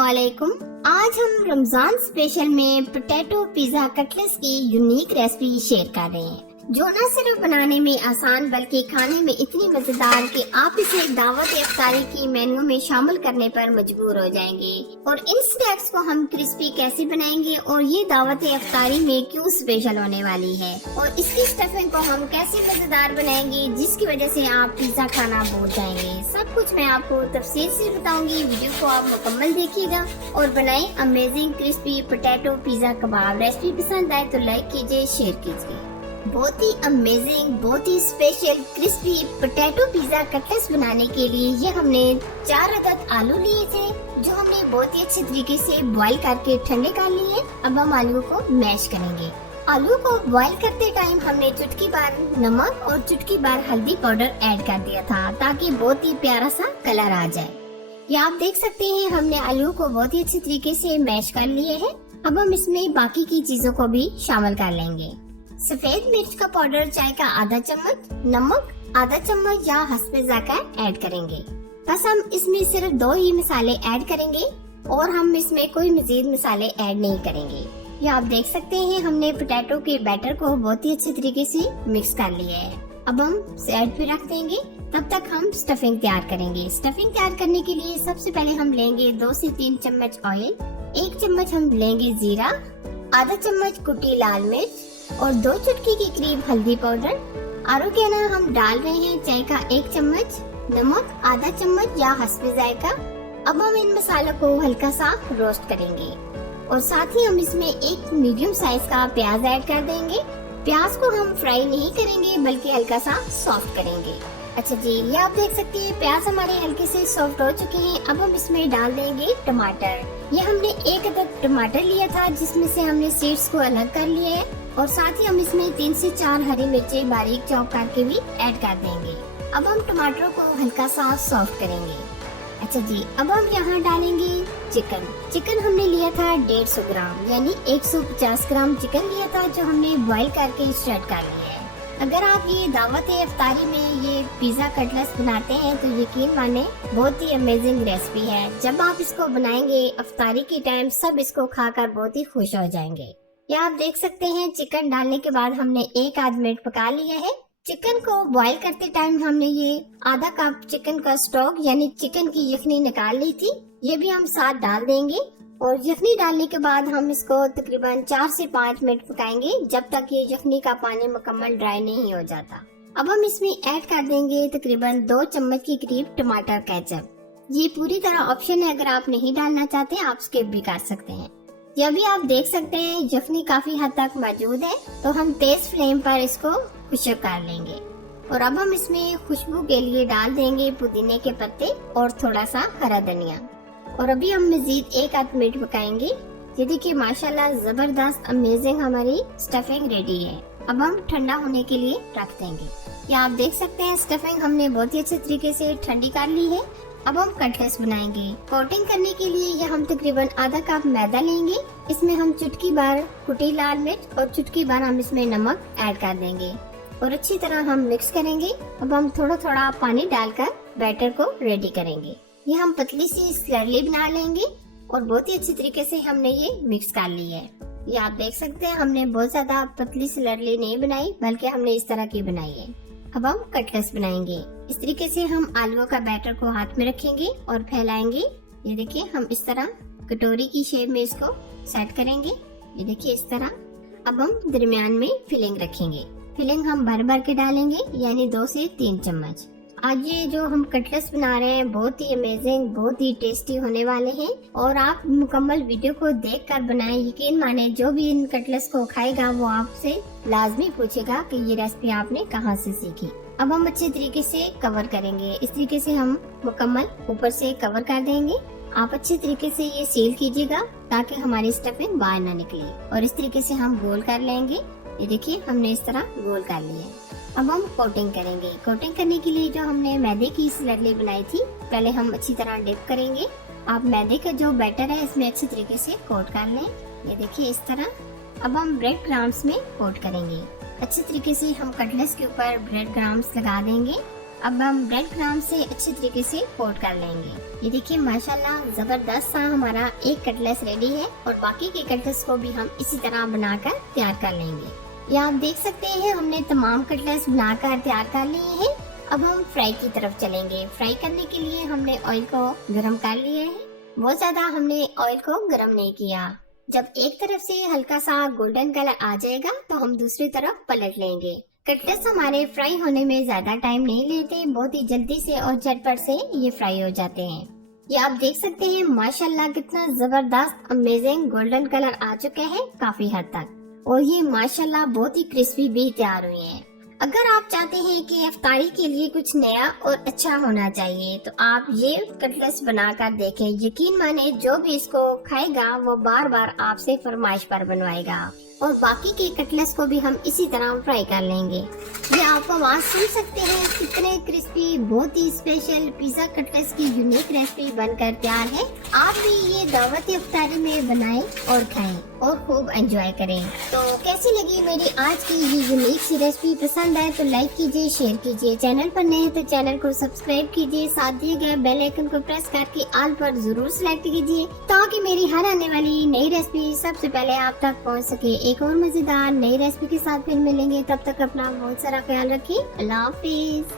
अस्सलामुअलैकुम। आज हम रमजान स्पेशल में पोटैटो पिज़्ज़ा कटलेट्स की यूनिक रेसिपी शेयर कर रहे हैं, जो न सिर्फ बनाने में आसान बल्कि खाने में इतनी मजेदार कि आप इसे दावत इफ्तारी की मेन्यू में शामिल करने पर मजबूर हो जाएंगे। और इन स्नैक्स को हम क्रिस्पी कैसे बनाएंगे और ये दावत इफ्तारी में क्यों स्पेशल होने वाली है, और इसकी स्टफिंग को हम कैसे मजेदार बनाएंगे जिसकी वजह से आप पिज़्ज़ा खाना भूल जाएंगे। सब कुछ मैं आपको तफसील से बताऊंगी। वीडियो को आप मुकम्मल देखिएगा और बनाएं अमेजिंग क्रिस्पी पोटैटो पिज़्ज़ा कबाब। रेसिपी पसंद आए तो लाइक कीजिए, शेयर कीजिए। बहुत ही अमेजिंग, बहुत ही special crispy potato pizza cutlets बनाने के लिए ये हमने 4 अदद आलू लिए थे, जो हमने बहुत ही अच्छे तरीके से बॉईल करके ठंडे कर लिए। अब हम आलू को मैश करेंगे। आलू को बॉईल करते टाइम हमने चुटकी भर नमक और चुटकी भर हल्दी पाउडर ऐड कर दिया था, ताकि बहुत ही प्यारा सा कलर आ जाए। ये आप देख सकते हैं, हमने आलू को बहुत ही अच्छे तरीके से मैश कर लिए है। अब हम इसमें बाकी की चीजों को भी शामिल कर लेंगे। सफेद मिर्च का पाउडर चाय का आधा चम्मच, नमक आधा चम्मच या हस्बे ज़ायक़ा ऐड करेंगे। बस हम इसमें सिर्फ 2 ही मसाले ऐड करेंगे और हम इसमें कोई मजीद मसाले ऐड नहीं करेंगे। ये आप देख सकते हैं, हमने पोटैटो के बैटर को बहुत ही अच्छे तरीके से मिक्स कर लिया है। अब हम साइड पे रख देंगे, तब तक हम स्टफिंग तैयार करेंगे। स्टफिंग तैयार करने के लिए सबसे पहले हम लेंगे 2 से 3 चम्मच ऑयल, 1 चम्मच हम लेंगे जीरा, आधा चम्मच कुटी लाल मिर्च और 2 चुटकी के करीब हल्दी पाउडर। आरू के ना हम डाल रहे हैं चाय का 1 चम्मच, नमक आधा चम्मच या हस्बे ज़ायक़ा। अब हम इन मसालों को हल्का सा रोस्ट करेंगे और साथ ही हम इसमें 1 मीडियम साइज का प्याज ऐड कर देंगे। प्याज को हम फ्राई नहीं करेंगे बल्कि हल्का सा सॉफ्ट करेंगे। अच्छा जी, ये आप देख सकते हैं प्याज हमारे हल्के से सॉफ्ट हो चुके हैं। अब हम इसमें डाल देंगे टमाटर। ये हमने 1 अदद टमाटर लिया था, जिसमें से हमने सीड्स को अलग कर लिया है, और साथ ही हम इसमें 3 से 4 हरी मिर्चें बारीक चॉप करके भी ऐड कर देंगे। अब हम टमाटरों को हल्का सा सॉफ्ट करेंगे। अच्छा जी, अब हम यहाँ डालेंगे चिकन। चिकन हमने लिया था 150 ग्राम, यानी 150 ग्राम चिकन लिया था, जो हमने बॉईल करके स्टर्ट कर लिया है। अगर आप ये दावत इफ्तारी में ये पिज़्ज़ा कटलेट्स बनाते हैं तो यकीन माने बहुत ही अमेजिंग रेसिपी है। जब आप इसको बनाएंगे इफ्तारी के टाइम, सब इसको खाकर बहुत ही खुश हो जाएंगे। ये आप देख सकते हैं, चिकन डालने के बाद हमने 1 आध मिनट पका लिया है। चिकन को बॉईल करते टाइम हमने ये आधा कप चिकन का स्टॉक यानी चिकन की यखनी निकाल ली थी, ये भी हम साथ डाल देंगे। और यखनी डालने के बाद हम इसको तकरीबन 4 से 5 मिनट पकाएंगे, जब तक ये यखनी का पानी मुकम्मल ड्राई नहीं हो जाता। अब हम इसमें ऐड कर देंगे तकरीबन 2 चम्मच के करीब टमाटर केचप। ये पूरी तरह ऑप्शन है, अगर आप नहीं डालना चाहते आप स्किप भी कर सकते हैं। ये भी आप देख सकते हैं यखनी काफी हद तक मौजूद है, तो हम तेज फ्लेम पर इसको खुश्क कर लेंगे। और अब हम इसमें खुशबू के लिए डाल देंगे पुदीने के पत्ते और थोड़ा सा हरा धनिया। और अभी हम मजीद 1 आध मिनट पकाएंगे। ये देखिए माशाल्लाह जबरदस्त अमेजिंग हमारी स्टफिंग रेडी है। अब हम ठंडा होने के लिए रख देंगे। ये आप देख सकते हैं स्टफिंग हमने बहुत ही अच्छे तरीके से ठंडी कर ली है। अब हम कटलेट्स बनाएंगे। कोटिंग करने के लिए ये हम तकरीबन आधा कप मैदा लेंगे। इसमें हम चुटकी भर कुटी लाल मिर्च और चुटकी भर हम इसमें नमक ऐड कर देंगे और अच्छी तरह हम मिक्स करेंगे। अब हम थोड़ा थोड़ा पानी डालकर बैटर को रेडी करेंगे। ये हम पतली सी स्लरी बना लेंगे और बहुत ही अच्छी तरीके से हमने ये मिक्स कर ली है। ये आप देख सकते हैं, हमने बहुत ज्यादा पतली स्लरी नहीं बनाई, बल्कि हमने इस तरह की बनाई है। अब हम कटलेट्स बनाएंगे। इस तरीके से हम आलूओं का बैटर को हाथ में रखेंगे और फैलाएंगे। ये देखिए, हम इस तरह कटोरी की शेप में इसको सेट करेंगे। ये देखिए इस तरह। अब हम दरमियान में फिलिंग रखेंगे। फिलिंग हम भर भर के डालेंगे, यानी 2 से 3 चम्मच। आज ये जो हम कटलेट्स बना रहे हैं बहुत ही अमेजिंग, बहुत ही टेस्टी होने वाले हैं। और आप मुकम्मल वीडियो को देखकर बनाएं। यकीन माने जो भी इन कटलेट्स को खाएगा वो आपसे लाजमी पूछेगा कि ये रेसिपी आपने कहाँ से सीखी। अब हम अच्छे तरीके से कवर करेंगे। इस तरीके से हम मुकम्मल ऊपर से कवर कर देंगे। आप अच्छे तरीके से ये सील कीजिएगा ताकि हमारी स्टफिंग बाहर ना निकले। और इस तरीके से हम गोल कर लेंगे। ये देखिए हमने इस तरह गोल कर लिया है। अब हम कोटिंग करेंगे। कोटिंग करने के लिए जो हमने मैदे की स्लरी बनाई थी, पहले हम अच्छी तरह डिप करेंगे। आप मैदे का जो बैटर है इसमें अच्छी तरीके से कोट कर लें। ये देखिए इस तरह। अब हम ब्रेड क्रम्स में कोट करेंगे। अच्छे तरीके से हम कटलेट्स के ऊपर ब्रेड क्रम्स लगा देंगे अब हम ब्रेड क्रम्ब से अच्छे तरीके से कोट कर लेंगे। ये देखिए माशाल्लाह जबरदस्त सा हमारा एक कटलेस रेडी है और बाकी के कटलेस को भी हम इसी तरह बनाकर तैयार कर लेंगे। ये आप देख सकते हैं हमने तमाम कटलेस बनाकर तैयार कर लिए हैं। अब हम फ्राई की तरफ चलेंगे। फ्राई करने के लिए हमने ऑयल को गर्म कर लिया है। बहुत ज्यादा हमने ऑयल को गर्म नहीं किया। जब एक तरफ से हल्का सा गोल्डन कलर आ जाएगा तो हम दूसरी तरफ पलट लेंगे। कटलेट्स हमारे फ्राई होने में ज्यादा टाइम नहीं लेते, बहुत ही जल्दी से और झटपट से ये फ्राई हो जाते हैं। ये आप देख सकते हैं माशाल्लाह कितना जबरदस्त अमेजिंग गोल्डन कलर आ चुका है काफी हद तक, और ये माशाल्लाह बहुत ही क्रिस्पी भी तैयार हुए हैं। अगर आप चाहते हैं कि इफ्तारी के लिए कुछ नया और अच्छा होना चाहिए तो आप ये कटलेट्स बनाकर देखें। यकीन माने जो भी इसको खाएगा वो बार बार आपसे फरमाइश पर बनवाएगा। और बाकी के कटलेट्स को भी हम इसी तरह फ्राई कर लेंगे। ये आप आवाज सुन सकते हैं कितने क्रिस्पी बहुत ही स्पेशल पिज्जा कटलेट्स की यूनिक रेसिपी बनकर तैयार है। आप भी ये दावत इफ्तारी में बनाएं और खाएं और खूब एंजॉय करें। तो कैसी लगी मेरी आज की ये यूनिक सी रेसिपी? पसंद आए तो लाइक कीजिए, शेयर कीजिए। चैनल पर नए हैं तो चैनल को सब्सक्राइब कीजिए। साथ दिए गए बेल आइकन को प्रेस करके ऑल पर जरूर सिलेक्ट कीजिए ताकि मेरी हर आने वाली नई रेसिपी सबसे पहले आप तक पहुंच सके। एक और मजेदार नई रेसिपी के साथ फिर मिलेंगे। तब तक अपना बहुत सारा ख्याल रखिए। अल्लाह हाफिज।